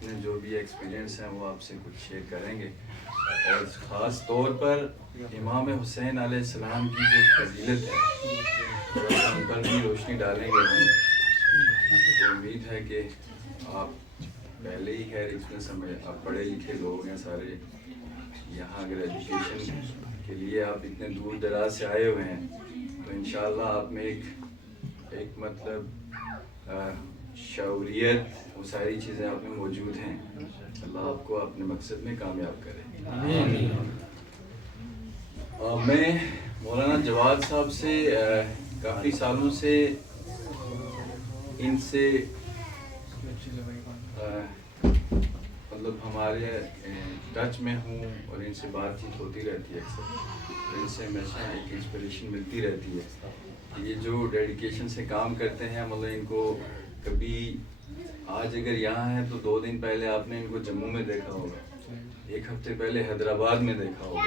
اپنے جو بھی ایکسپیرینس ہیں وہ آپ سے کچھ شیئر کریں گے، اور خاص طور پر امام حسین علیہ السلام کی جو فضیلت ہے ان پر بھی روشنی ڈالیں گے. تو امید ہے کہ آپ پہلے ہی خیر اتنے سمے آپ پڑھے لکھے لوگ ہیں سارے، یہاں اگر ایجوکیشن کے لیے آپ اتنے دور دراز سے آئے ہوئے ہیں تو انشاءاللہ آپ میں ایک مطلب شعوریت، وہ ساری چیزیں آپ میں موجود ہیں. اللہ آپ کو اپنے مقصد میں کامیاب کرے. میں مولانا جواد صاحب سے کافی سالوں سے ان سے مطلب ہمارے ٹچ میں ہوں اور ان سے بات چیت ہوتی رہتی ہے اکثر. ان سے ہمیشہ ایک انسپریشن ملتی رہتی ہے. یہ جو ڈیڈیکیشن سے کام کرتے ہیں مطلب ان کو کبھی آج اگر یہاں ہیں تو 2 دن پہلے آپ نے ان کو جموں میں دیکھا ہوگا، 1 ہفتے پہلے حیدرآباد میں دیکھا ہوگا.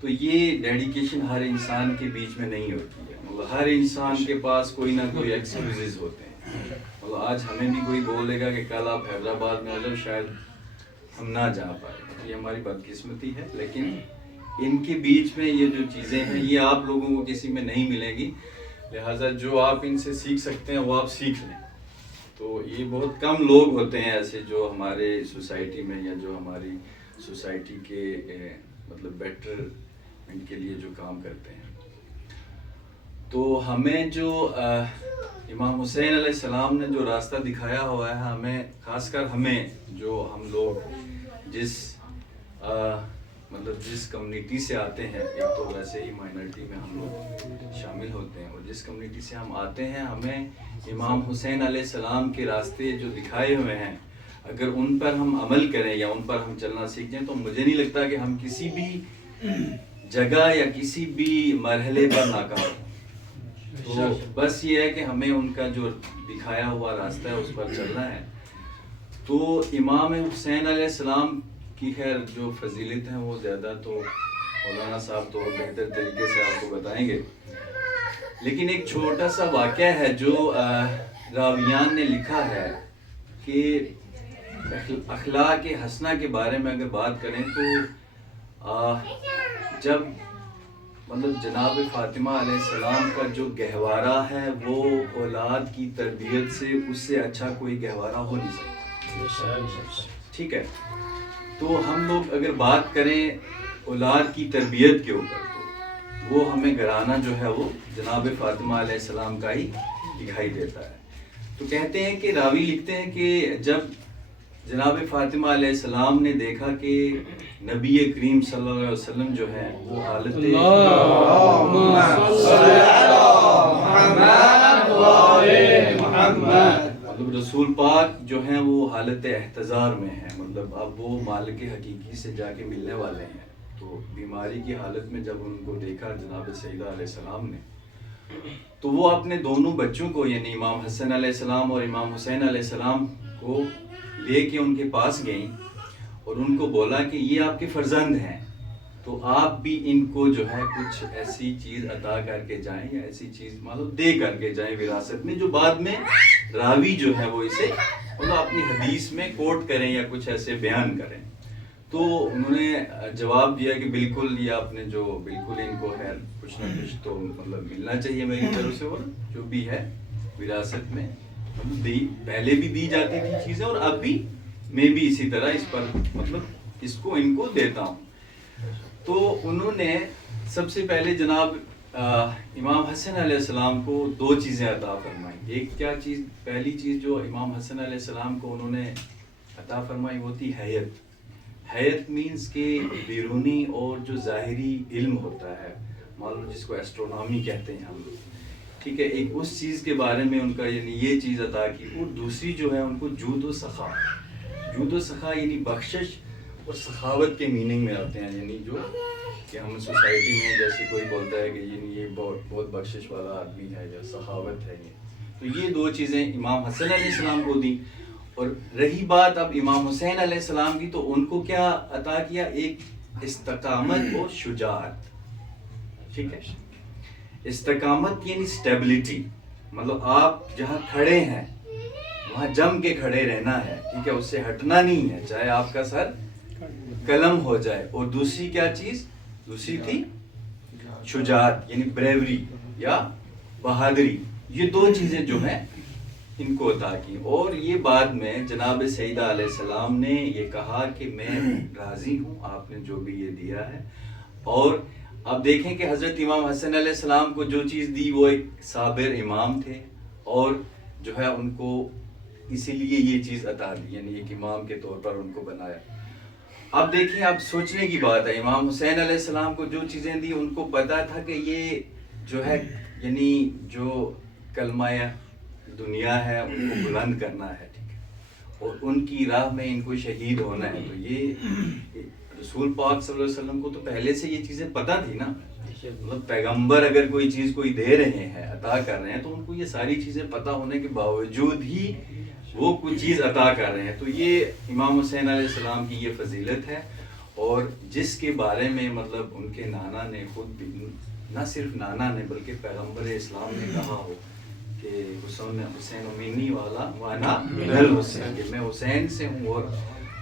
تو یہ ڈیڈیکیشن ہر انسان کے بیچ میں نہیں ہوتی ہے. مطلب ہر انسان کے پاس کوئی نہ کوئی ایکسکیوزز ہوتے ہیں. مطلب آج ہمیں بھی کوئی بول دے گا کہ کل آپ حیدرآباد میں آ جاؤ، شاید ہم نہ جا پائے. یہ ہماری بدقسمتی ہے، لیکن ان کے بیچ میں یہ جو چیزیں ہیں یہ آپ لوگوں کو کسی میں نہیں ملیں گی. لہٰذا جو آپ ان سے سیکھ سکتے ہیں وہ آپ سیکھ لیں. تو یہ بہت کم لوگ ہوتے ہیں ایسے جو ہمارے سوسائٹی میں یا جو ہماری سوسائٹی کے مطلب بیٹرمنٹ کے لیے جو کام کرتے ہیں. تو ہمیں جو امام حسین علیہ السلام نے جو راستہ دکھایا ہوا ہے، ہمیں خاص کر ہمیں جو ہم لوگ جس کمیونٹی سے آتے ہیں، ایک تو ویسے ہی مائنورٹی میں ہم لوگ شامل ہوتے ہیں، اور جس کمیونٹی سے ہم آتے ہیں ہمیں امام حسین علیہ السلام کے راستے جو دکھائے ہوئے ہیں اگر ان پر ہم عمل کریں یا ان پر ہم چلنا سیکھ جائیں تو مجھے نہیں لگتا کہ ہم کسی بھی جگہ یا کسی بھی مرحلے پر ناکام ہوں. تو بس یہ ہے کہ ہمیں ان کا جو دکھایا ہوا راستہ ہے اس پر چلنا ہے. تو امام حسین علیہ السلام کی خیر جو فضیلت ہیں وہ زیادہ تو مولانا صاحب تو بہتر طریقے سے آپ کو بتائیں گے، لیکن ایک چھوٹا سا واقعہ ہے جو راویان نے لکھا ہے کہ اخلاق حسنہ کے بارے میں اگر بات کریں تو جب مطلب جناب فاطمہ علیہ السلام کا جو گہوارہ ہے وہ اولاد کی تربیت سے اس سے اچھا کوئی گہوارہ ہو نہیں سکتا. ٹھیک ہے، تو ہم لوگ اگر بات کریں اولاد کی تربیت کے اوپر تو وہ ہمیں گھرانہ جو ہے وہ جناب فاطمہ علیہ السلام کا ہی دکھائی دیتا ہے. تو کہتے ہیں کہ راوی لکھتے ہیں کہ جب جناب فاطمہ علیہ السلام نے دیکھا کہ نبی کریم صلی اللہ علیہ وسلم جو ہے وہ حالت مطلب رسول پاک جو ہیں وہ حالت احتضار میں ہیں، مطلب اب وہ مالک حقیقی سے جا کے ملنے والے ہیں. تو بیماری کی حالت میں جب ان کو دیکھا جناب سیدہ علیہ السلام نے تو وہ اپنے دونوں بچوں کو یعنی امام حسن علیہ السلام اور امام حسین علیہ السلام کو لے کے ان کے پاس گئیں اور ان کو بولا کہ یہ آپ کے فرزند ہیں تو آپ بھی ان کو جو ہے کچھ ایسی چیز عطا کر کے جائیں یا ایسی چیز مطلب دے کر کے جائیں وراثت میں، جو بعد میں راوی جو ہے وہ اسے مطلب اپنی حدیث میں کوٹ کریں یا کچھ ایسے بیان کریں. تو انہوں نے جواب دیا کہ بالکل یہ آپ نے جو بالکل ان کو ہے کچھ نہ کچھ تو مطلب ملنا چاہیے میری طرف سے، اور جو بھی ہے وراثت میں پہلے بھی دی جاتی تھی چیزیں اور اب بھی میں بھی اسی طرح اس پر مطلب اس کو ان کو دیتا ہوں. تو انہوں نے سب سے پہلے جناب امام حسن علیہ السلام کو 2 چیزیں عطا فرمائی. ایک کیا چیز، پہلی چیز جو امام حسن علیہ السلام کو انہوں نے عطا فرمائی وہ تھی حیت. حیت مینز کہ بیرونی اور جو ظاہری علم ہوتا ہے معلوم جس کو ایسٹرونامی کہتے ہیں ہم لوگ، ٹھیک ہے، ایک اس چیز کے بارے میں ان کا یعنی یہ چیز عطا کی. اور دوسری جو ہے ان کو جود و سخا. جود و سخا یعنی بخشش اور سخاوت کے میننگ میں آتے ہیں، یعنی جو کہ ہم سوسائٹی میں جیسے کوئی بولتا ہے کہ یہ بہت بخشش والا آدمی ہے یا سخاوت ہے. تو یہ 2 چیزیں امام حسن علیہ السلام کو دیں. اور رہی بات اب امام حسین علیہ السلام کی تو ان کو کیا عطا کیا، ایک استقامت اور شجاعت. ٹھیک ہے، استقامت یعنی سٹیبلٹی، مطلب آپ جہاں کھڑے ہیں وہاں جم کے کھڑے رہنا ہے، ٹھیک ہے، اس سے ہٹنا نہیں ہے چاہے آپ کا سر قلم ہو جائے. اور دوسری کیا چیز؟ دوسری تھی شجاعت یعنی بریوری یا بہادری. یہ دو چیزیں جو ہیں ان کو عطا کی. اور یہ بعد میں جناب سیدہ علیہ السلام نے یہ کہا کہ میں راضی ہوں آپ نے جو بھی یہ دیا ہے. اور اب دیکھیں کہ حضرت امام حسن علیہ السلام کو جو چیز دی وہ ایک صابر امام تھے اور جو ہے ان کو اسی لیے یہ چیز عطا دی، یعنی ایک امام کے طور پر ان کو بنایا. اب دیکھیں، اب سوچنے کی بات ہے، امام حسین علیہ السلام کو جو چیزیں دی ان کو پتا تھا کہ یہ جو ہے یعنی جو کلمہ دنیا ہے ان کو بلند کرنا ہے، ٹھیک ہے، اور ان کی راہ میں ان کو شہید ہونا ہے. تو یہ رسول پاک صلی اللہ علیہ وسلم کو تو پہلے سے یہ چیزیں پتہ تھی نا. مطلب پیغمبر اگر کوئی چیز کوئی دے رہے ہیں، عطا کر رہے ہیں، تو ان کو یہ ساری چیزیں پتہ ہونے کے باوجود ہی وہ کوئی چیز عطا کر رہے ہیں. تو یہ امام حسین علیہ السلام کی یہ فضیلت ہے. اور جس کے بارے میں مطلب ان کے نانا نے خود بھی، نہ صرف نانا نے بلکہ پیغمبر اسلام نے کہا ہو کہ حسین امینی والا وانا من حسین، کہ میں حسین سے ہوں اور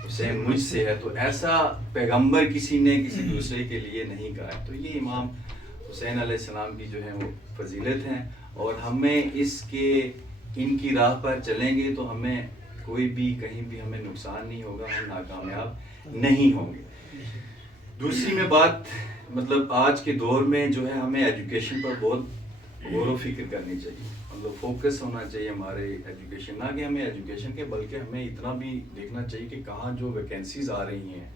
حسین مجھ سے ہے. تو ایسا پیغمبر کسی نے کسی دوسرے کے لیے نہیں کہا. تو یہ امام حسین علیہ السلام کی جو ہے وہ فضیلت ہیں. اور ہمیں اس کے ان کی راہ پر چلیں گے تو ہمیں کوئی بھی کہیں بھی ہمیں نقصان نہیں ہوگا، ہم ناکامیاب نہیں ہوں گے. دوسری میں بات مطلب آج کے دور میں جو ہے ہمیں ایجوکیشن پر بہت غور و فکر کرنی چاہیے. مطلب فوکس ہونا چاہیے ہمارے ایجوکیشن، نہ کہ ہمیں ایجوکیشن کے بلکہ ہمیں اتنا بھی دیکھنا چاہیے کہ کہاں جو ویکینسیز آ رہی ہیں،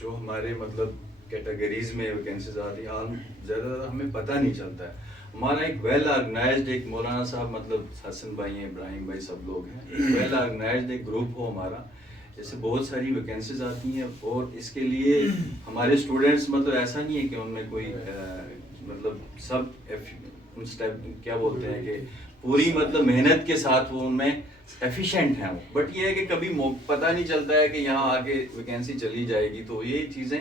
جو ہمارے مطلب کیٹیگریز میں ویکینسیز آ رہی ہیں، زیادہ ہمیں پتہ نہیں چلتا ہے. ہمارا ایک ویل آرگنائزڈ ایک مولانا صاحب مطلب حسن بھائی ہیں، ابراہیم بھائی، سب لوگ ہیں، ایک ویل آرگنائزڈ ایک گروپ ہو ہمارا، جیسے بہت ساری ویکینسیز آتی ہیں. اور اس کے لیے ہمارے اسٹوڈنٹس مطلب ایسا نہیں ہے کہ ان میں کوئی مطلب سب کیا بولتے ہیں کہ پوری مطلب محنت کے ساتھ وہ ان میں ایفیشینٹ ہیں، بٹ یہ ہے کہ کبھی پتہ نہیں چلتا ہے کہ یہاں آگے ویکینسی چلی جائے گی. تو یہ چیزیں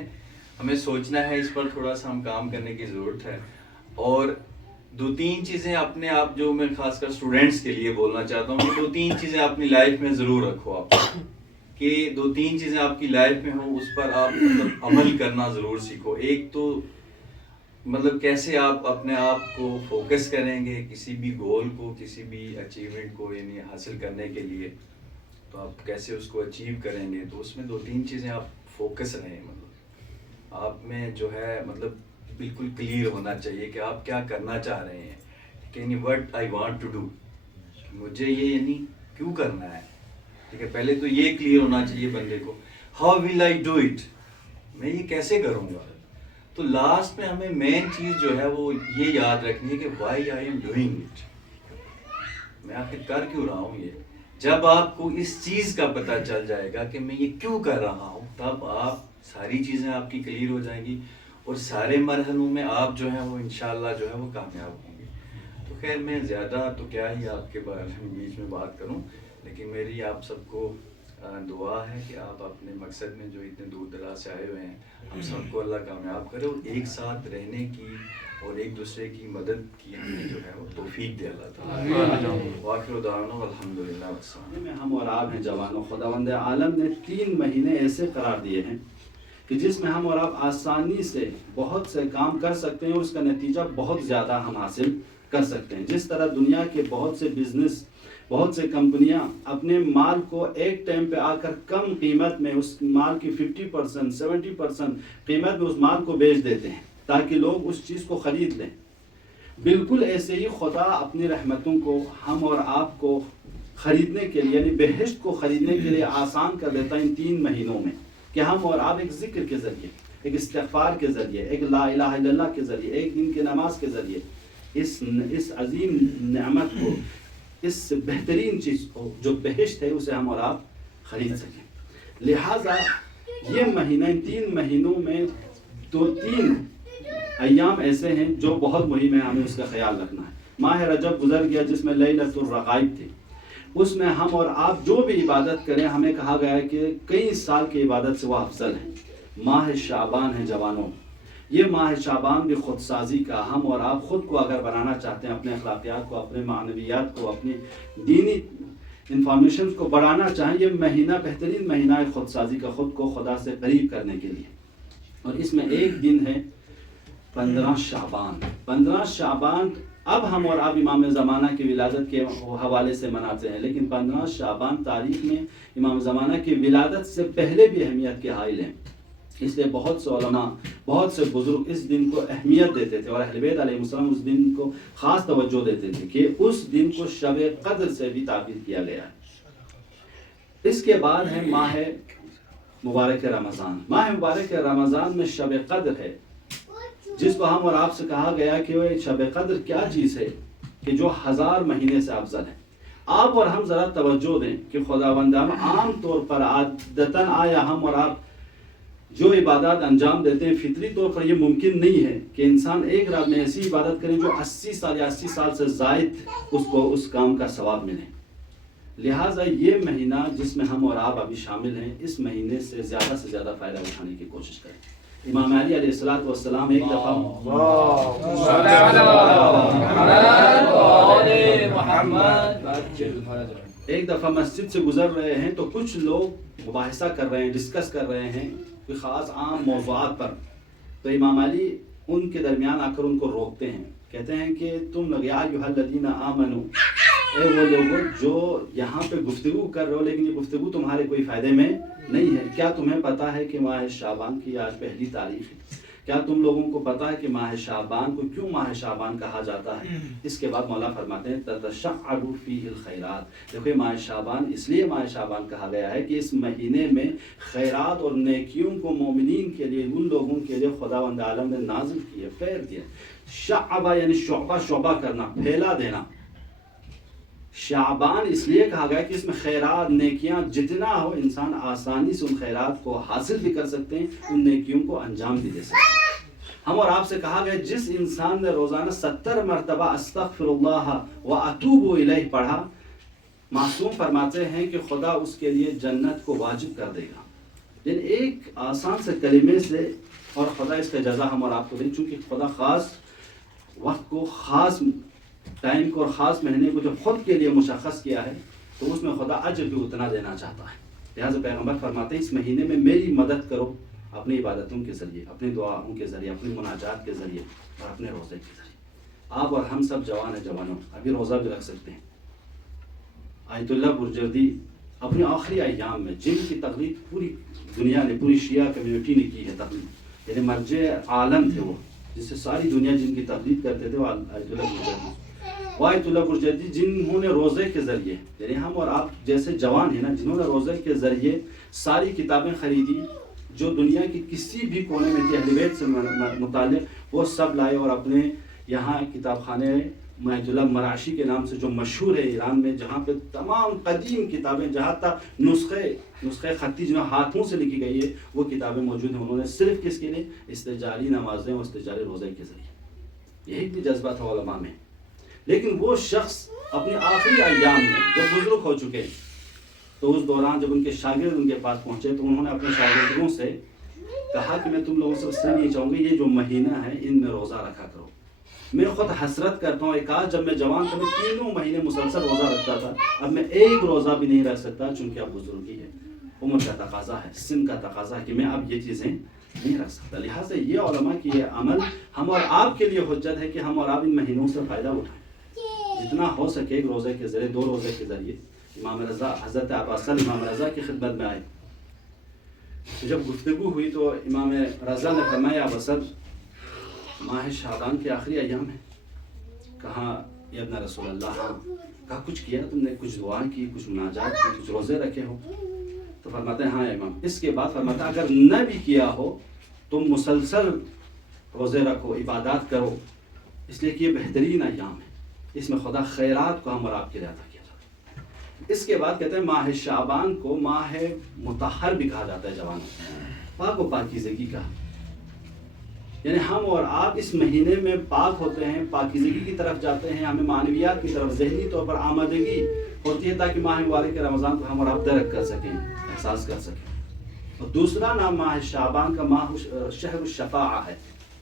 ہمیں سوچنا ہے، اس پر تھوڑا سا ہم کام کرنے کی ضرورت ہے. اور دو تین چیزیں اپنے آپ جو میں خاص کر اسٹوڈنٹس کے لیے بولنا چاہتا ہوں کہ دو تین چیزیں اپنی لائف میں ضرور رکھو آپ، کہ دو تین چیزیں آپ کی لائف میں ہوں اس پر آپ مطلب عمل کرنا ضرور سیکھو. ایک تو مطلب کیسے آپ اپنے آپ کو فوکس کریں گے کسی بھی گول کو، کسی بھی اچیومنٹ کو یعنی حاصل کرنے کے لیے، تو آپ کیسے اس کو اچیو کریں گے. تو اس میں دو تین چیزیں آپ فوکس رہیں، مطلب آپ میں جو ہے مطلب بالکل کلیئر ہونا چاہیے کہ آپ کیا کرنا چاہ رہے ہیں، یعنی what I want to do, مجھے یہ یعنی کیوں کرنا ہے، ٹھیک ہے. پہلے تو یہ کلیئر ہونا چاہیے بندے کو، how will I do it, میں یہ کیسے کروں گا. تو لاسٹ میں ہمیں مین چیز جو ہے وہ یہ یاد رکھنی ہے کہ why I am doing it, میں آخر کر کیوں رہا ہوں. یہ جب آپ کو اس چیز کا پتہ چل جائے گا کہ میں یہ کیوں کر رہا ہوں، تب آپ ساری چیزیں آپ کی کلیئر ہو جائیں گی اور سارے مرحلوں میں آپ جو ہیں وہ انشاءاللہ جو ہے وہ کامیاب ہوں گے. تو خیر میں زیادہ تو کیا ہی آپ کے بارے میں بیچ میں بات کروں، لیکن میری آپ سب کو دعا ہے کہ آپ اپنے مقصد میں جو اتنے دور دراز سے آئے ہوئے ہیں، ہم سب کو اللہ کامیاب کرے اور ایک ساتھ رہنے کی اور ایک دوسرے کی مدد کی ہمیں جو ہے وہ توفیق دے اللہ تعالیٰ. واخر دعوانا الحمدللہ والسلام. ہم اور آپ ہیں جوانوں، خداوند عالم نے 3 مہینے ایسے قرار دیے ہیں کہ جس میں ہم اور آپ آسانی سے بہت سے کام کر سکتے ہیں اور اس کا نتیجہ بہت زیادہ ہم حاصل کر سکتے ہیں. جس طرح دنیا کے بہت سے بزنس، بہت سے کمپنیاں اپنے مال کو ایک ٹائم پہ آ کر کم قیمت میں اس مال کی 50%، 70% قیمت میں اس مال کو بیچ دیتے ہیں تاکہ لوگ اس چیز کو خرید لیں. بالکل ایسے ہی خدا اپنی رحمتوں کو ہم اور آپ کو خریدنے کے لیے، یعنی بہشت کو خریدنے کے لیے آسان کر دیتا ہے ان 3 مہینوں میں، کہ ہم اور آپ ایک ذکر کے ذریعے، ایک استغفار کے ذریعے، ایک لا الہ الا اللہ کے ذریعے، ایک دن کی نماز کے ذریعے اس عظیم نعمت کو، اس بہترین چیز کو جو بہشت ہے اسے ہم اور آپ خرید سکیں. لہٰذا یہ مہینہ، ان 3 مہینوں میں 2-3 ایام ایسے ہیں جو بہت مہم ہے، ہمیں اس کا خیال رکھنا ہے. ماہ رجب گزر گیا جس میں لیلۃ الرغائب تھی، اس میں ہم اور آپ جو بھی عبادت کریں ہمیں کہا گیا ہے کہ کئی سال کی عبادت سے وہ افضل ہے. ماہ شعبان ہے جوانوں، یہ ماہ شعبان بھی خود سازی کا، ہم اور آپ خود کو اگر بنانا چاہتے ہیں، اپنے اخلاقیات کو، اپنے معنویات کو، اپنی دینی انفارمیشن کو بڑھانا چاہیں، یہ مہینہ بہترین مہینہ ہے خود سازی کا، خود کو خدا سے قریب کرنے کے لیے. اور اس میں ایک دن ہے 15 شعبان. 15 شعبان اب ہم اور آپ امام زمانہ کی ولادت کے حوالے سے مناتے ہیں، لیکن 15 شعبان تاریخ میں امام زمانہ کی ولادت سے پہلے بھی اہمیت کے حائل ہیں. اس لیے بہت سے علماء، بہت سے بزرگ اس دن کو اہمیت دیتے تھے، اور اہل بیت علیہ السلام اس دن کو خاص توجہ دیتے تھے کہ اس دن کو شب قدر سے بھی تعبیر کیا گیا ہے. اس کے بعد ہے ماہ مبارک رمضان. ماہ مبارک رمضان میں شب قدر ہے، جس کو ہم اور آپ سے کہا گیا کہ وہ شب قدر کیا چیز ہے کہ جو 1000 مہینے سے افضل ہے. آپ اور ہم ذرا توجہ دیں کہ خداوند عام طور پر عادتاً آیا ہم اور آپ جو عبادات انجام دیتے ہیں، فطری طور پر یہ ممکن نہیں ہے کہ انسان ایک رات میں ایسی عبادت کریں جو 80 سال یا 80 سال سے زائد اس کو اس کام کا ثواب ملے. لہٰذا یہ مہینہ جس میں ہم اور آپ ابھی شامل ہیں، اس مہینے سے زیادہ فائدہ اٹھانے کی کوشش کریں. امام علی علیہ السلام ایک دفعہ مسجد سے گزر رہے ہیں تو کچھ لوگ مباحثہ کر رہے ہیں، ڈسکس کر رہے ہیں کوئی خاص عام موضوعات پر. تو امام علی ان کے درمیان آ کر ان کو روکتے ہیں، کہتے ہیں کہ تم لوگ یا ایھا الذین آمنو، اے وہ لوگوں جو یہاں پہ گفتگو کر رہے ہو لیکن یہ گفتگو تمہارے کوئی فائدے میں نہیں ہے. کیا تمہیں پتہ ہے کہ ماہ شعبان کی آج پہلی تاریخ ہے؟ کیا تم لوگوں کو پتہ ہے کہ ماہ شعبان کو کیوں ماہ شعبان کہا جاتا ہے؟ اس کے بعد مولا فرماتے ہیں تتشعب فیہ الخیرات. دیکھو ماہ شعبان اس لیے ماہ شعبان کہا گیا ہے کہ اس مہینے میں خیرات اور نیکیوں کو مومنین کے لیے، ان لوگوں کے لیے خداوند عالم نے نازل کیے، پھیر دیا. شعبہ یعنی شعبہ کرنا، پھیلا دینا. شعبان اس لیے کہا گیا کہ اس میں خیرات، نیکیاں جتنا ہو انسان آسانی سے ان خیرات کو حاصل بھی کر سکتے ہیں، ان نیکیوں کو انجام بھی دے سکتے ہیں. ہم اور آپ سے کہا گیا جس انسان نے روزانہ 70 مرتبہ استغفر اللہ و اتوب الیہ پڑھا، معصوم فرماتے ہیں کہ خدا اس کے لیے جنت کو واجب کر دے گا. لیکن ایک آسان سے کلمے سے، اور خدا اس کا جزا ہم اور آپ کو دے، چونکہ خدا خاص وقت کو، خاص ٹائم کو اور خاص مہینے کو جو خود کے لیے مشخص کیا ہے تو اس میں خدا اجر بھی اتنا دینا چاہتا ہے. لہٰذا پیغمبر فرماتے ہیں اس مہینے میں میری مدد کرو اپنی عبادتوں کے ذریعے، اپنی دعاؤں کے ذریعے، اپنی مناجات کے ذریعے اور اپنے روزے کے ذریعے. آپ اور ہم سب جوان ہیں، جوانوں ابھی روزہ بھی رکھ سکتے ہیں. آیت اللہ برجردی اپنے آخری ایام میں، جن کی تقلید پوری دنیا نے، پوری شیعہ کمیونٹی نے کی ہے تقلید، یعنی مرجع عالم تھے وہ، جس سے ساری دنیا جن کی تقلید کرتے تھے وہ آیت اللہ برجردی. آیت اللہ برجردی جنہوں نے روزے کے ذریعے، یعنی ہم اور آپ جیسے جوان ہیں نا، جنہوں نے روزے کے ذریعے ساری کتابیں خریدی جو دنیا کی کسی بھی کونے میں تھی اہل بیت سے متعلق، وہ سب لائے اور اپنے یہاں کتاب خانے آیت اللہ مراشی کے نام سے جو مشہور ہے ایران میں، جہاں پہ تمام قدیم کتابیں، جہاں تک نسخے خطی جو ہاتھوں سے لکھی گئی ہے وہ کتابیں موجود ہیں. انہوں نے صرف کس کے لیے؟ استجاری نمازیں اور استجاری روزے کے ذریعے. یہی بھی جذبہ تھا علماء میں. لیکن وہ شخص اپنے آخری ایام میں جب بزرگ ہو چکے تو اس دوران جب ان کے شاگرد ان کے پاس پہنچے تو انہوں نے اپنے شاگردوں سے کہا کہ میں تم لوگوں سے اس لیے چاہوں گی یہ جو مہینہ ہے ان میں روزہ رکھا کرو. میں خود حسرت کرتا ہوں، ایک آج جب میں جوان تھا میں 3 مہینے مسلسل روزہ رکھتا تھا، اب میں ایک روزہ بھی نہیں رکھ سکتا چونکہ اب بزرگی ہے، عمر کا تقاضا ہے، سن کا تقاضا ہے کہ میں اب یہ چیزیں نہیں رکھ سکتا. لہٰذا یہ علماء کی یہ عمل ہم اور آپ کے لیے حجت ہے کہ ہم اور آپ ان مہینوں سے فائدہ اٹھائیں. جتنا ہو سکے ایک روزے کے ذریعے، 2 روزے کے ذریعے. امام رضا، حضرت عباسل امام رضا کی خدمت میں آئے. جب گفتگو ہوئی تو امام رضا نے فرمایا عباسل ماہ شعبان کے آخری ایام ہے. کہا یا ابن رسول اللہ، ہاں. کہا کچھ کیا تم نے؟ کچھ دعا کی، کچھ مناجات کی، کچھ روزے رکھے ہو؟ تو فرماتے ہیں ہاں امام. اس کے بعد فرماتا اگر نہ بھی کیا ہو تم مسلسل روزے رکھو، عبادات کرو، اس لیے کہ یہ بہترین ایام ہے، اس میں خدا خیرات کو ہم اور آپ کے لیے عطا کیا جاتا ہے. اس کے بعد کہتے ہیں ماہ شعبان کو ماہ مطہر بھی کہا جاتا ہے، جوانوں، پاک و پاکیزگی کا. یعنی ہم اور آپ اس مہینے میں پاک ہوتے ہیں، پاکیزگی کی طرف جاتے ہیں، ہمیں معنویات کی طرف ذہنی طور پر آمادگی ہوتی ہے تاکہ ماہ مبارک رمضان کو ہم اور آپ درک کر سکیں، احساس کر سکیں. اور دوسرا نام ماہ شعبان کا ماہ شہر الشفاعہ ہے،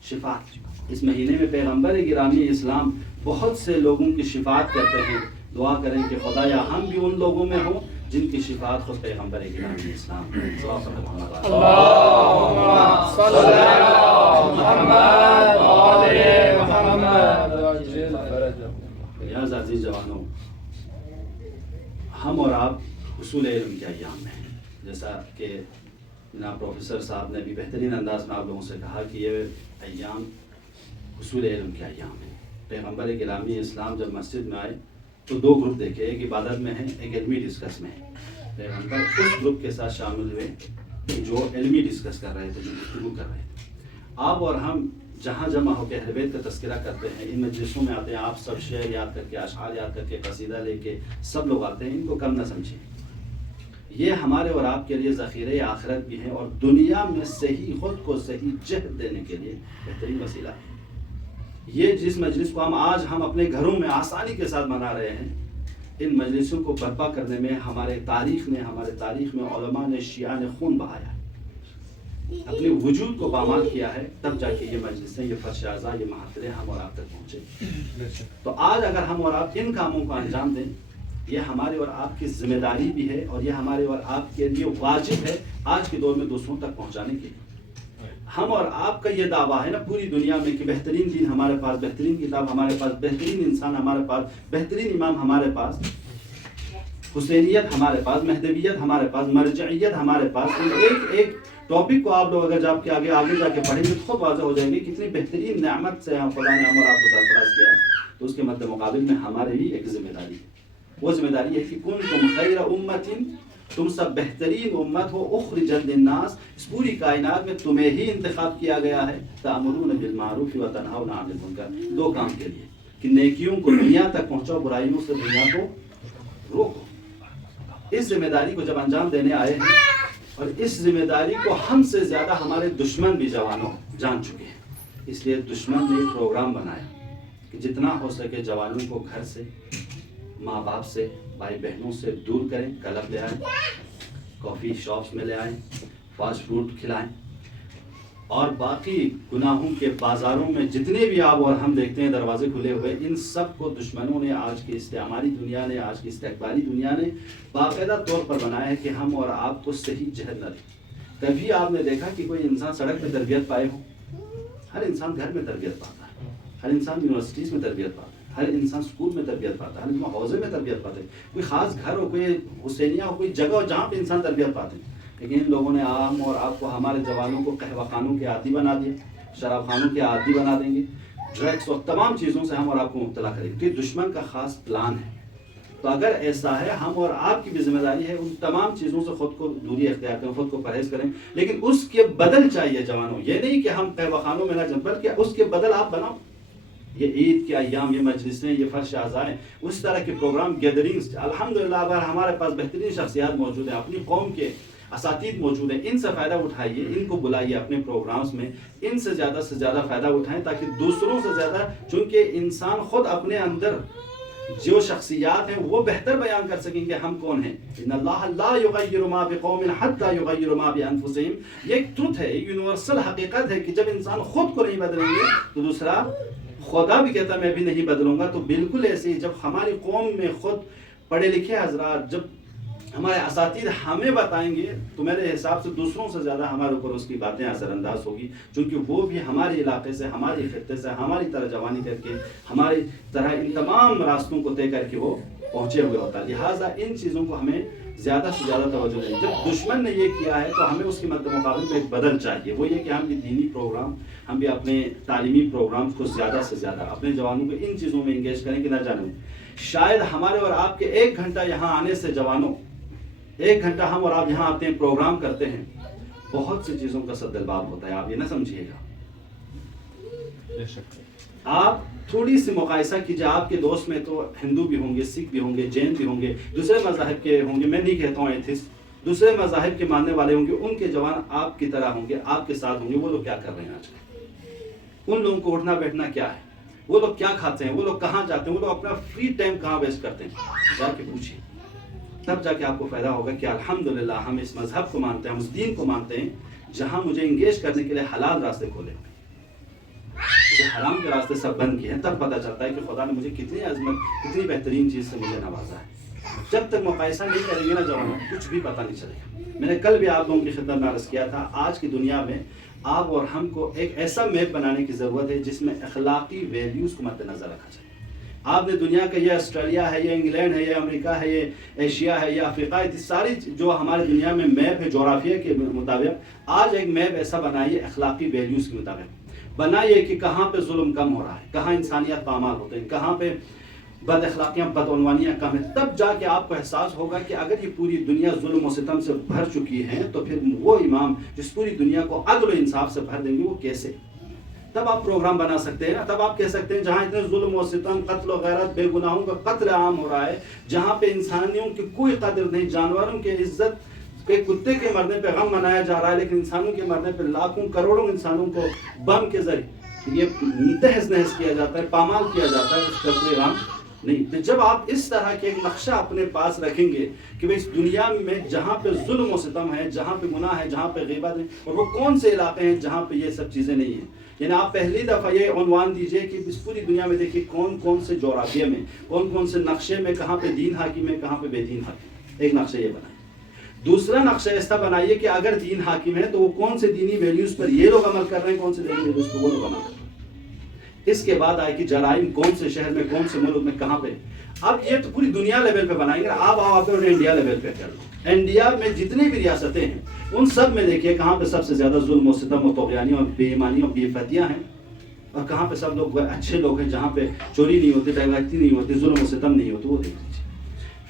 شفاعت. اس مہینے میں پیغمبر گرامی اسلام بہت سے لوگوں کی شفاعت کرتے ہیں، دعا کریں کہ خدایا ہم بھی ان لوگوں میں ہوں جن کی شفاعت خود پیغمبر گرامی اسلام عزیز جوانوں، ہم اور آپ حصول علم کے ایام میں ہیں، جیسا کہ جناب پروفیسر صاحب نے بھی بہترین انداز میں آپ لوگوں سے کہا کہ یہ ایام حصول علم کے ایام ہیں۔ پیغمبر گرامی اسلام جب مسجد میں آئے تو دو گروپ دیکھے، ایک عبادت میں ہے، ایک علمی ڈسکس میں ہے۔ پیغمبر اس گروپ کے ساتھ شامل ہوئے جو علمی ڈسکس کر رہے تھے، جو گفتگو کر رہے تھے۔ آپ اور ہم جہاں جمع ہو کے اہل بیت کا تذکرہ کرتے ہیں، ان مجلسوں میں آتے ہیں، آپ سب شعر یاد کر کے، اشعار یاد کر کے، قصیدہ لے کے سب لوگ آتے ہیں، ان کو کم نہ سمجھیں۔ یہ ہمارے اور آپ کے لیے ذخیرہ آخرت بھی ہے اور دنیا میں صحیح خود کو صحیح جہد دینے کے لیے بہترین وسیلہ ہے۔ یہ جس مجلس کو آج ہم اپنے گھروں میں آسانی کے ساتھ منا رہے ہیں، ان مجلسوں کو برپا کرنے میں ہمارے تاریخ میں علماء نے شیعہ نے خون بہایا ہے، اپنے وجود کو پامال کیا ہے، تب جا کے یہ مجلسیں، یہ فرش اعضاء، یہ محاضرے ہم اور آپ تک پہنچے۔ تو آج اگر ہم اور آپ ان کاموں کو انجام دیں، یہ ہمارے اور آپ کی ذمہ داری بھی ہے اور یہ ہمارے اور آپ کے لیے واجب ہے آج کے دور میں دوسروں تک پہنچانے کے لیے۔ ہم اور آپ کا یہ دعویٰ ہے نا پوری دنیا میں کہ بہترین دین ہمارے پاس، بہترین کتاب ہمارے پاس، بہترین انسان ہمارے پاس، بہترین امام ہمارے پاس، حسینیت ہمارے پاس، مہدویت ہمارے پاس، مرجعیت ہمارے پاس۔ ایک ایک ٹاپک کو آپ لوگ اگر جب کے آگے جا کے پڑھیں گے تو خود واضح ہو جائیں گے کتنی بہترین نعمت سے خدا نے ہم اور آپ کو سرفراز کیا ہے۔ تو اس کے مد مقابل میں ہمارے بھی ایک ذمہ داری ہے، وہ ذمہ داری ہے کہ کنتم خیر امت، تم سب بہترین امت ہو، اخرجت للناس، اس پوری کائنات میں تمہیں ہی انتخاب کیا گیا ہے، تأمرون بالمعروف وتنہون عن المنکر، دو کام کے لیے کہ نیکیوں کو دنیا تک پہنچاؤ، برائیوں سے دنیا کو روکو۔ اس ذمہ داری کو جب انجام دینے آئے ہیں اور اس ذمہ داری کو ہم سے زیادہ ہمارے دشمن بھی جوانوں جان چکے ہیں، اس لیے دشمن نے ایک پروگرام بنایا کہ جتنا ہو سکے جوانوں کو گھر سے، ماں باپ سے، بھائی بہنوں سے دور کریں، کلب لے آئیں، کافی شاپس میں لے آئیں، فاسٹ فوڈ کھلائیں، اور باقی گناہوں کے بازاروں میں جتنے بھی آپ اور ہم دیکھتے ہیں دروازے کھلے ہوئے، ان سب کو دشمنوں نے، آج کی استعماری دنیا نے، آج کی استقبالی دنیا نے باقاعدہ طور پر بنایا ہے کہ ہم اور آپ کو صحیح جہد نہ دیں۔ کبھی آپ نے دیکھا کہ کوئی انسان سڑک پہ تربیت پائے ہو؟ ہر انسان گھر میں تربیت پاتا ہے، ہر انسان یونیورسٹیز میں تربیت پاتا ہے، ہر انسان اسکول میں تربیت پاتا ہے، ہر انسان حوضے میں تربیت پاتا ہے، کوئی خاص گھر ہو، کوئی حسینیہ ہو، کوئی جگہ ہو جہاں پہ انسان تربیت پاتے ہیں۔ لیکن ان لوگوں نے ہم اور آپ کو، ہمارے جوانوں کو قہوہ خانوں کے عادی بنا دیا، شراب خانوں کے عادی بنا دیں گے، ڈرگس اور تمام چیزوں سے ہم اور آپ کو مبتلا کریں گے۔ تو یہ دشمن کا خاص پلان ہے۔ تو اگر ایسا ہے، ہم اور آپ کی بھی ذمہ داری ہے ان تمام چیزوں سے خود کو دوری اختیار کریں، خود کو پرہیز کریں، لیکن اس کے بدل چاہیے جوانوں، یہ نہیں کہ ہم قہوہ خانوں میں نہ جائیں، بلکہ اس کے بدل آپ بناؤ۔ یہ عید کے ایام، یہ مجلسیں، یہ فرش اعضاء، اس طرح کے پروگرام، گیدرنگز، الحمدللہ اگر ہمارے پاس بہترین شخصیات موجود ہیں، اپنی قوم کے اساتید موجود ہیں، ان سے فائدہ اٹھائیے، ان کو بلائیے اپنے پروگرامز میں، ان سے زیادہ فائدہ اٹھائیں تاکہ دوسروں سے زیادہ، چونکہ انسان خود اپنے اندر جو شخصیات ہیں وہ بہتر بیان کر سکیں کہ ہم کون ہیں۔ ان اللہ لا یغیر ما بقوم حتی یغیر ما بانفسہم، یہ ایک ٹروتھ ہے، ایک یونیورسل حقیقت ہے کہ جب انسان خود کو نہیں بدلیں گے تو دوسرا خدا بھی کہتا میں بھی نہیں بدلوں گا۔ تو بالکل ایسے ہی جب ہماری قوم میں خود پڑھے لکھے حضرات، جب ہمارے اساتید ہمیں بتائیں گے تو میرے حساب سے دوسروں سے زیادہ ہمارے اوپر اس کی باتیں اثر انداز ہوگی، چونکہ وہ بھی ہمارے علاقے سے، ہماری خطے سے، ہماری طرح جوانی کر کے، ہماری طرح ان تمام راستوں کو طے کر کے وہ پہنچے ہوئے ہوتا ہے۔ لہٰذا ان چیزوں کو ہمیں زیادہ سے زیادہ توجہ دیں۔ جب دشمن نے یہ کیا ہے تو ہمیں اس کے مد مقابل میں ایک بدل چاہیے، وہ یہ کہ ہم بھی دینی پروگرام، ہم بھی اپنے تعلیمی پروگرام کو زیادہ سے زیادہ اپنے جوانوں کو ان چیزوں میں انگیج کریں کہ نہ جانیں شاید ہمارے اور آپ کے 1 گھنٹہ یہاں آنے سے، جوانوں 1 گھنٹہ ہم اور آپ یہاں آتے ہیں، پروگرام کرتے ہیں، بہت سی چیزوں کا سد الباب ہوتا ہے، آپ یہ نہ سمجھیے گا۔ آپ تھوڑی سی مقایسہ کیجیے، آپ کے دوست میں تو ہندو بھی ہوں گے، سکھ بھی ہوں گے، جین بھی ہوں گے، دوسرے مذاہب کے ہوں گے، میں نہیں کہتا ہوں ایتھسٹ، دوسرے مذاہب کے ماننے والے ہوں گے، ان کے جوان آپ کی طرح ہوں گے، آپ کے ساتھ ہوں گے، وہ لوگ کیا کر رہے ہیں آج کل؟ ان لوگوں کو اٹھنا بیٹھنا کیا ہے؟ وہ لوگ کیا کھاتے ہیں؟ وہ لوگ کہاں جاتے ہیں؟ وہ لوگ اپنا فری ٹائم کہاں ویسٹ کرتے ہیں؟ جا کے پوچھیے، تب جا کے آپ کو فائدہ ہوگا کہ الحمدللہ ہم اس مذہب کو مانتے ہیں، ہم اس دین کو مانتے ہیں جہاں مجھے انگیج کرنے کے لیے حلال راستے کھولے ہوئے۔ کہ حرام کے راستے سب بند کیے ہیں، تب پتہ چلتا ہے کہ خدا نے مجھے کتنی عظمت، کتنی بہترین چیز سے مجھے نوازا ہے۔ جب تک مقایسہ نہیں کریں گے نا جوانوں، کچھ بھی پتہ نہیں چلے گا۔ میں نے کل بھی آپ لوگوں کی خدمت میں عرض کیا تھا، آج کی دنیا میں آپ اور ہم کو ایک ایسا میپ بنانے کی ضرورت ہے جس میں اخلاقی ویلیوز کو مد نظر رکھا جائے۔ آپ نے دنیا کا یہ آسٹریلیا ہے، یہ انگلینڈ ہے، یہ امریکہ ہے، یہ ایشیا ہے، یہ افریقہ ہے، ساری جو ہماری دنیا میں میپ ہے جغرافیہ کے مطابق، آج ایک میپ ایسا بنائیے اخلاقی ویلیوز کے مطابق بنائیے کہ کہاں پہ ظلم کم ہو رہا ہے، کہاں انسانیت پامال ہوتے ہیں، کہاں پہ بد اخلاقیاں، بدعنوانیاں کم ہیں۔ تب جا کے آپ کو احساس ہوگا کہ اگر یہ پوری دنیا ظلم و ستم سے بھر چکی ہے تو پھر وہ امام جس پوری دنیا کو عدل و انصاف سے بھر دیں گے وہ کیسے؟ تب آپ پروگرام بنا سکتے ہیں نا، تب آپ کہہ سکتے ہیں جہاں اتنے ظلم و ستم، قتل و غیرت، بے گناہوں کا قتل عام ہو رہا ہے، جہاں پہ انسانیوں کی کوئی قدر نہیں، جانوروں کی عزت کہ کتے کے مرنے پہ غم منایا جا رہا ہے، لیکن انسانوں کے مرنے پہ لاکھوں کروڑوں انسانوں کو بم کے ذریعے یہ تہز نہز کیا جاتا ہے، پامال کیا جاتا ہے، اس کا کوئی غم نہیں۔ تو جب آپ اس طرح کے ایک نقشہ اپنے پاس رکھیں گے کہ بھئی اس دنیا میں جہاں پہ ظلم و ستم ہے، جہاں پہ گناہ ہے، جہاں پہ غیبت ہے، اور وہ کون سے علاقے ہیں جہاں پہ یہ سب چیزیں نہیں ہیں، یعنی آپ پہلی دفعہ یہ عنوان دیجئے کہ اس پوری دنیا میں دیکھیے کون کون سے جغرافیہ میں، کون کون سے نقشے میں کہاں پہ دین حاکم ہے، کہاں پہ بے دین حاکم ہے، ایک نقشہ یہ بنائیں۔ دوسرا نقشہ ایسا بنائیے کہ اگر دین حاکم ہے تو وہ کون سے دینی ویلیوز پر یہ لوگ عمل کر رہے ہیں، کون سے دینی ویلیوز پر وہ لوگ عمل کر رہے ہیں۔ اس کے بعد آئے کہ جرائم کون سے شہر میں، کون سے ملک میں، کہاں پہ۔ اب یہ تو پوری دنیا لیول پہ بنائیں گے، آپ انڈیا لیول پہ کر لو۔ انڈیا میں جتنی بھی ریاستیں ہیں ان سب میں دیکھیے کہاں پہ سب سے زیادہ ظلم و ستم و طغیانی اور بے ایمانی اور بے فتیاں ہیں، اور کہاں پہ سب لوگ اچھے لوگ ہیں، جہاں پہ چوری نہیں ہوتی، ڈکیتی نہیں ہوتی، ظلم و ستم نہیں ہوتی، وہ دیکھ لیجیے۔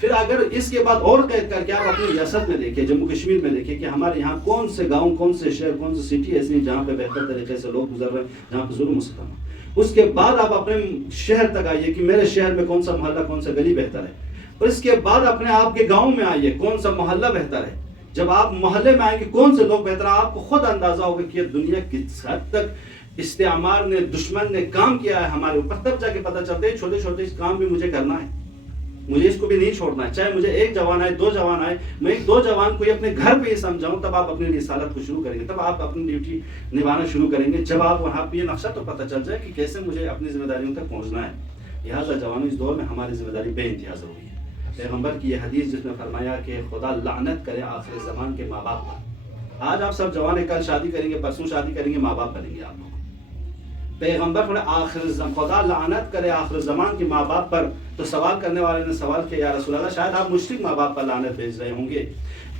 پھر اگر اس کے بعد اور قید کر کے آپ اپنی ریاست میں دیکھیں، جموں کشمیر میں دیکھیں کہ ہمارے یہاں کون سے گاؤں، کون سے شہر، کون سے سٹی ایسے ہیں جہاں پہ بہتر طریقے سے لوگ گزر رہے ہیں، جہاں پہ ظلم و ستم ہے۔ اس کے بعد آپ اپنے شہر تک آئیے کہ میرے شہر میں کون سا محلہ، کون سا گلی بہتر ہے، اور اس کے بعد اپنے آپ کے گاؤں میں آئیے کون سا محلہ بہتر ہے۔ جب آپ محلے میں آئیں گے کون سے لوگ بہتر ہیں، آپ کو خود اندازہ ہوگا کہ یہ دنیا کس حد تک استعمار نے، دشمن نے کام کیا ہے ہمارے اوپر۔ تب جا کے پتہ چلتا ہے چھوٹے چھوٹے کام بھی مجھے کرنا ہے، مجھے اس کو بھی نہیں چھوڑنا ہے، چاہے مجھے ایک جوان آئے، دو جوان آئے، میں ایک دو جوان کو اپنے گھر پہ ہی سمجھاؤں، تب آپ اپنی رسالت کو شروع کریں گے، تب آپ اپنی ڈیوٹی نبھانا شروع کریں گے، جب آپ وہاں پہ یہ نقشہ تو پتہ چل جائے کہ کیسے مجھے اپنی ذمہ داریوں تک پہنچنا ہے۔ لہٰذا جوانوں، اس دور میں ہماری ذمہ داری بے انتہا ضروری ہے۔ پیغمبر کی یہ حدیث جس میں فرمایا کہ خدا لعنت کرے آخر زمان کے ماں باپ پر۔ آج آپ سب جوان ہیں، کل شادی کریں گے، پرسوں شادی کریں گے، ماں باپ بنیں گے آپ لوگ۔ پیغمبر خدا لعنت کرے آخر زمان کے ماں باپ پر، تو سوال کرنے والے نے سوال کیا، یا رسول اللہ شاید آپ مشرک ماں باپ پر لعنت بھیج رہے ہوں گے،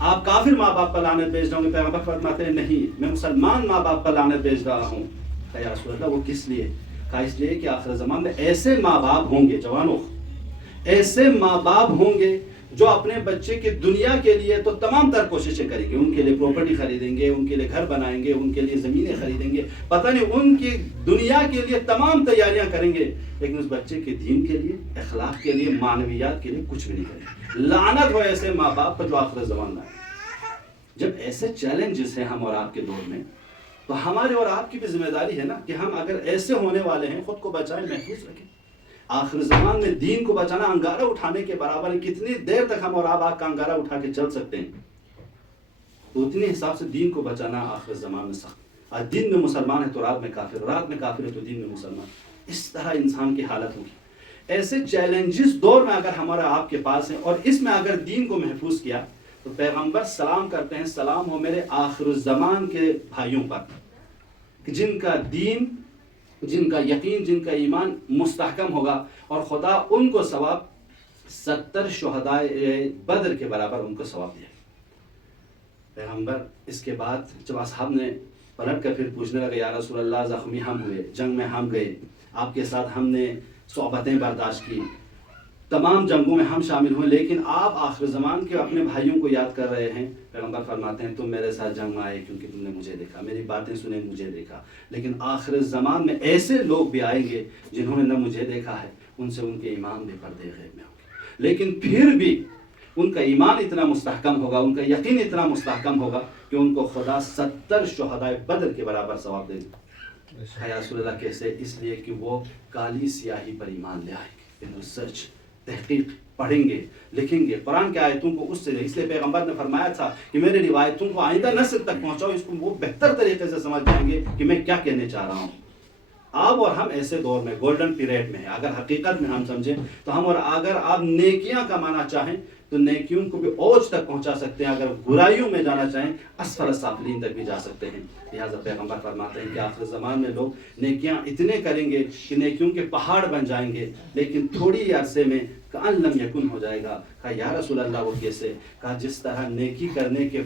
آپ کافر ماں باپ پر لعنت بھیج رہے ہوں گے۔ پیغمبر فرماتے ہیں نہیں، میں مسلمان ماں باپ پر لعنت بھیج رہا ہوں۔ کہا یا رسول اللہ وہ کس لیے؟ کہا اس لیے کہ آخر زمان میں ایسے ماں باپ ہوں گے، جوانوں ایسے ماں باپ ہوں گے جو اپنے بچے کی دنیا کے لیے تو تمام تر کوششیں کریں گے، ان کے لیے پراپرٹی خریدیں گے، ان کے لیے گھر بنائیں گے، ان کے لیے زمینیں خریدیں گے، پتہ نہیں ان کی دنیا کے لیے تمام تیاریاں کریں گے، لیکن اس بچے کے دین کے لیے، اخلاق کے لیے، معنویات کے لیے کچھ بھی نہیں کریں گے۔ لعنت ہو ایسے ماں باپ پر جو آخر زمان میں۔ جب ایسے چیلنجز ہیں ہم اور آپ کے دور میں، تو ہمارے اور آپ کی بھی ذمہ داری ہے نا کہ ہم اگر ایسے ہونے والے ہیں خود کو بچائیں، محفوظ رکھیں۔ آخر زمان میں دین کو بچانا انگارہ اٹھانے کے برابر ہے۔ کتنی دیر تک ہم اور آپ آگ کا انگارہ اٹھا کے چل سکتے ہیں، تو اتنے حساب سے دین کو بچانا آخر زمان میں سخت۔ آج دن میں مسلمان ہے تو رات میں کافر، رات میں کافر ہے تو دن میں مسلمان، اس طرح انسان کی حالت ہوگی۔ ایسے چیلنجز دور میں اگر ہمارا آپ کے پاس ہیں اور اس میں اگر دین کو محفوظ کیا، تو پیغمبر سلام کرتے ہیں، سلام ہو میرے آخر الزمان کے بھائیوں پر، جن کا دین، جن کا یقین، جن کا ایمان مستحکم ہوگا، اور خدا ان کو ثواب 70 شہدائے بدر کے برابر ان کو ثواب دیا۔ پیغمبر اس کے بعد جب اصحاب نے پلٹ کر پھر پوچھنے لگے یا رسول اللہ زخمی ہم ہوئے، جنگ میں ہم گئے، آپ کے ساتھ ہم نے صحبتیں برداشت کی، تمام جنگوں میں ہم شامل ہوئے، لیکن آپ آخر زمان کے اپنے بھائیوں کو یاد کر رہے ہیں۔ پیغمبر فرماتے ہیں تم میرے ساتھ جنگ میں آئے کیونکہ تم نے مجھے دیکھا، میری باتیں سنیں، مجھے دیکھا، لیکن آخر زمان میں ایسے لوگ بھی آئیں گے جنہوں نے نہ مجھے دیکھا ہے، ان سے ان کے ایمان بھی پردے غیب میں ہوں گے، لیکن پھر بھی ان کا ایمان اتنا مستحکم ہوگا، ان کا یقین اتنا مستحکم ہوگا کہ ان کو خدا 70 شہدائے بدر کے برابر ثواب دے گا۔ یا رسول اللہ کیسے؟ اس لیے کہ وہ کالی سیاہی پر ایمان لے آئیں گے، ریسرچ، تحقیق، پڑھیں گے، لکھیں گے قرآن کے آیتوں کو اس سے۔ اس لیے پیغمبر نے فرمایا تھا کہ میرے روایتوں کو آئندہ نسل تک پہنچاؤ، اس کو وہ بہتر طریقے سے سمجھ جائیں گے کہ میں کیا کہنے چاہ رہا ہوں۔ آپ اور ہم ایسے دور میں گولڈن پیریڈ میں ہیں. اگر حقیقت میں ہم سمجھیں تو ہم، اور اگر آپ نیکیاں کمانا چاہیں تو نیکیوں کو بھی اوج تک پہنچا سکتے ہیں. اگر برائیوں میں جانا چاہیں اسفل السافلین تک بھی جا سکتے ہیں. لہٰذا پیغمبر فرماتے ہیں کہ آخر زمان میں لوگ نیکیاں اتنے کریں گے کہ نیکیوں کے پہاڑ بن جائیں گے، لیکن تھوڑی عرصے میں کأن لم یکن ہو جائے گا. کہا یا رسول اللہ وہ کیسے؟ کہا جس طرح نیکی کرنے کے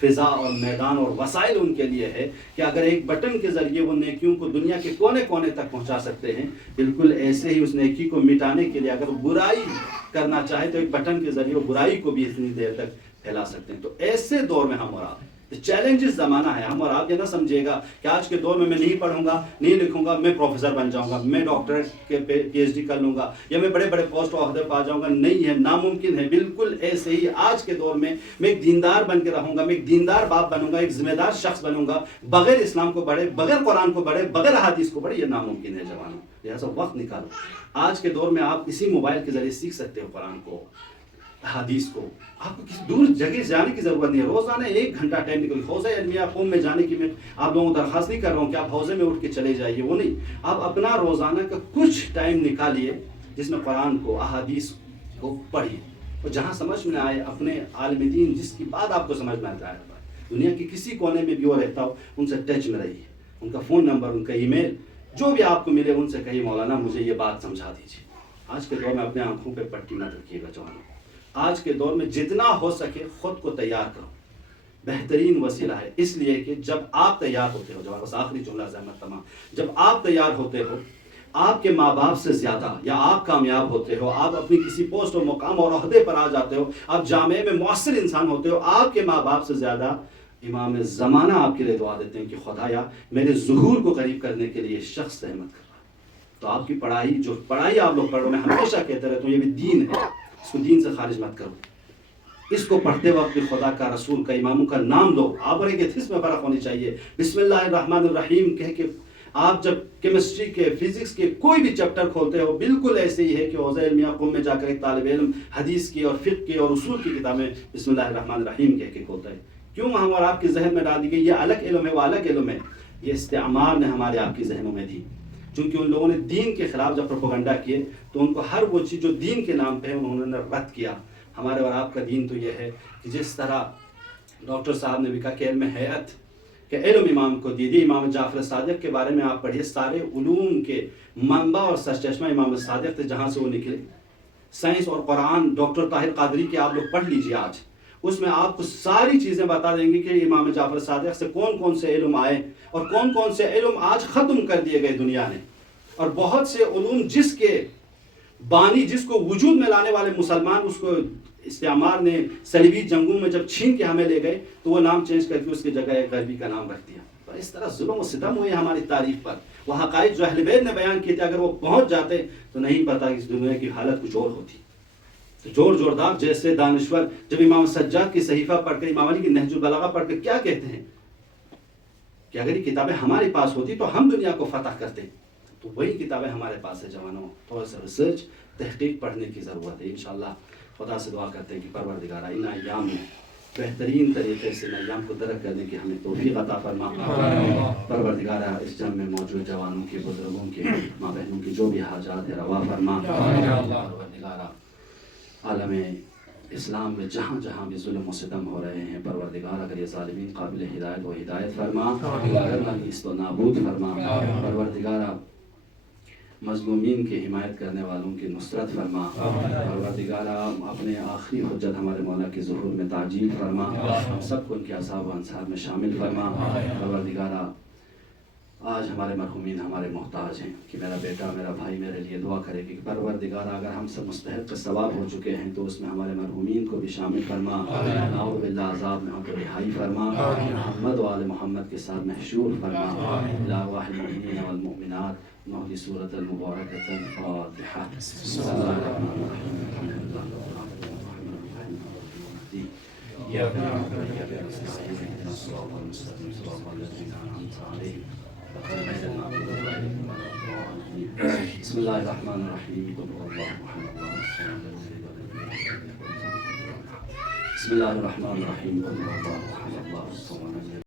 فضا اور میدان اور وسائل ان کے لیے ہے کہ اگر ایک بٹن کے ذریعے وہ نیکیوں کو دنیا کے کونے کونے تک پہنچا سکتے ہیں، بالکل ایسے ہی اس نیکی کو مٹانے کے لیے اگر برائی کرنا چاہے تو ایک بٹن کے ذریعے وہ برائی کو بھی اتنی دیر تک پھیلا سکتے ہیں. تو ایسے دور میں ہم اور آپ، چیلنجز زمانہ ہے. ہم اور آپ یہ نہ سمجھیے گا کہ آج کے دور میں نہیں پڑھوں گا، نہیں لکھوں گا، میں پروفیسر بن جاؤں گا، میں ڈاکٹریٹ کے PhD کر لوں گا، یا میں بڑے بڑے پوسٹ عہدے پا جاؤں گا. نہیں ہے، ناممکن ہے. بالکل ایسے ہی آج کے دور میں ایک دیندار بن کے رہوں گا، میں ایک دیندار باپ بنوں گا، ایک ذمہ دار شخص بنوں گا، بغیر اسلام کو پڑھے، بغیر قرآن کو پڑھے، بغیر حدیث کو پڑھے، یہ ناممکن ہے جوانوں. لہٰذا وقت نکالو. آج کے دور میں آپ اسی موبائل کے ذریعے سیکھ سکتے ہو قرآن کو، حدیث کو. آپ کو کسی دور جگہ جانے کی ضرورت نہیں ہے. روزانہ 1 گھنٹہ ٹائم نکل. حوضہ علمیہ قوم میں جانے کی میں آپ لوگوں کو درخواست نہیں کر رہا ہوں کہ آپ حوضے میں اٹھ کے چلے جائیے، وہ نہیں. آپ اپنا روزانہ کا کچھ ٹائم نکالیے جس میں قرآن کو، احادیث کو پڑھیے، اور جہاں سمجھ میں آئے اپنے عالم دین جس کی بات آپ کو سمجھ میں آتا ہے، دنیا کے کسی کونے میں بھی وہ رہتا ہو، ان سے ٹچ میں رہیے. ان کا فون نمبر، ان کا ای میل، جو بھی آپ کو ملے ان سے کہیے مولانا مجھے یہ بات سمجھا دیجیے. آج کے دور میں اپنے آنکھوں پہ پٹی نہ رکھیے گا جوانوں. آج کے دور میں جتنا ہو سکے خود کو تیار کرو. بہترین وسیلہ ہے. اس لیے کہ جب آپ تیار ہوتے ہو جوان، بس آخری جملہ زحمت تمام، جب آپ تیار ہوتے ہو، آپ کے ماں باپ سے زیادہ، یا آپ کامیاب ہوتے ہو، آپ اپنی کسی پوسٹ و مقام اور عہدے پر آ جاتے ہو، آپ جامعے میں مؤثر انسان ہوتے ہو، آپ کے ماں باپ سے زیادہ امام زمانہ آپ کے لیے دعا دیتے ہیں کہ خدایا میرے ظہور کو قریب کرنے کے لیے شخص رحمت کر. تو آپ کی پڑھائی، جو پڑھائی آپ لوگ پڑھ رہے ہو، میں ہمیشہ کہتا رہتا ہوں یہ بھی دین ہے، اس کو دین سے خارج مت کرو. اس کو پڑھتے وقت بھی خدا کا، رسول کا، اماموں کا نام لو. آپ اور ایک ایتھس میں فرق ہونی چاہیے. بسم اللہ الرحمن الرحیم کہہ کے آپ جب کیمسٹری کے، فزکس کے کوئی بھی چیپٹر کھولتے ہو، بالکل ایسے ہی ہے کہ حوضہ علمیہ قوم میں جا کر ایک طالب علم حدیث کی اور فقہ کی اور اصول کی کتابیں بسم اللہ الرحمن الرحیم کہہ کے کھولتا ہے. کیوں ہم اور آپ کے ذہن میں ڈال دی گئی یہ الگ علم ہے، وہ الگ علم ہے؟ یہ استعمار نے ہمارے آپ کے ذہنوں میں دی. چونکہ ان لوگوں نے دین کے خلاف جب پروپیگنڈا کیے تو ان کو ہر وہ چیز جو دین کے نام پہ ہے انہوں نے رد کیا. ہمارے اور آپ کا دین تو یہ ہے کہ جس طرح ڈاکٹر صاحب نے بھی کہا کہ علم حیات کہ علم امام کو دیدی. امام جعفر صادق کے بارے میں آپ پڑھیے، سارے علوم کے منبع اور سرچشمہ امام صادق تھے، جہاں سے وہ نکلے. سائنس اور قرآن ڈاکٹر طاہر قادری کے آپ لوگ پڑھ لیجیے آج، اس میں آپ کو ساری چیزیں بتا دیں گے کہ امام جعفر صادق سے کون کون سے علم آئے اور کون کون سے علم آج ختم کر دیے گئے دنیا نے. اور بہت سے علوم جس کے بانی، جس کو وجود میں لانے والے مسلمان، اس کو استعمار نے صلیبی جنگوں میں جب چھین کے ہمیں لے گئے تو وہ نام چینج کر کے اس کی جگہ ایک غربی کا نام رکھ دیا. تو اس طرح ظلم و ستم ہوئے ہماری تاریخ پر. وہ حقائق جو اہل بیت نے بیان کیے تھے اگر وہ پہنچ جاتے تو نہیں پتا کہ اس دنیا کی حالت کچھ اور ہوتی. جور جوردار جیسے دانشور جب امام سجاد کی صحیفہ پڑھ کر، امام علی کی نہج البلاغہ پڑھ کر کیا کہتے ہیں کہ اگر یہ کتابیں ہمارے پاس ہوتی تو ہم دنیا کو فتح کرتے. تو وہی کتابیں ہمارے پاس ہے جوانوں. تھوڑا سا ریسرچ، تحقیق پڑھنے کی ضرورت ہے. انشاءاللہ خدا سے دعا کرتے ہیں کہ پروردگارہ ان ایام میں بہترین طریقے سے ان ایام کو درک کرنے کی ہمیں توفیق عطا فرما. پروردگارہ اس جمع میں موجود جوانوں کے، بزرگوں کے، ماں بہنوں کی جو بھی حاجات ہے روا فرما. پروردگارہ عالم اسلام میں جہاں جہاں بھی ظلم و ستم ہو رہے ہیں، پروردگار اگر یہ ظالمین قابل ہدایت و ہدایت فرما، اگر اس کو نابود فرما. پروردگارہ مظلومین کی حمایت کرنے والوں کی نصرت فرما. پروردگارہ اپنے آخری حجت ہمارے مولا کے ظہور میں تعجیل فرما. ہم سب کو ان کے اصحاب و انصار میں شامل فرما. پروردگارہ آج ہمارے مرحومین ہمارے محتاج ہیں کہ میرا بیٹا، میرا بھائی میرے لیے دعا کرے کہ پروردگارہ اگر ہم سب مستحق ثواب ہو چکے ہیں تو اس میں ہمارے مرحومین کو بھی شامل فرما. نعوذ باللہ عذاب میں ہم کو رہائی فرما. محمد و آل محمد کے ساتھ محشور فرما. الی ارواح المؤمنین والمؤمنات نهدي سورة المباركة الفاتحة. بسم الله الرحمن الرحيم. الحمد لله رب العالمين الرحمن الرحيم. إياك نعبد وإياك نستعين اهدنا الصراط المستقيم صراط الذين أنعمت عليهم غير المغضوب عليهم ولا الضالين. بسم الله الرحمن الرحيم. قل هو الله أحد الله الصمد لم يلد ولم يولد ولم يكن له كفوا أحد. بسم الله الرحمن الرحيم. قل هو الله أحد الله الصمد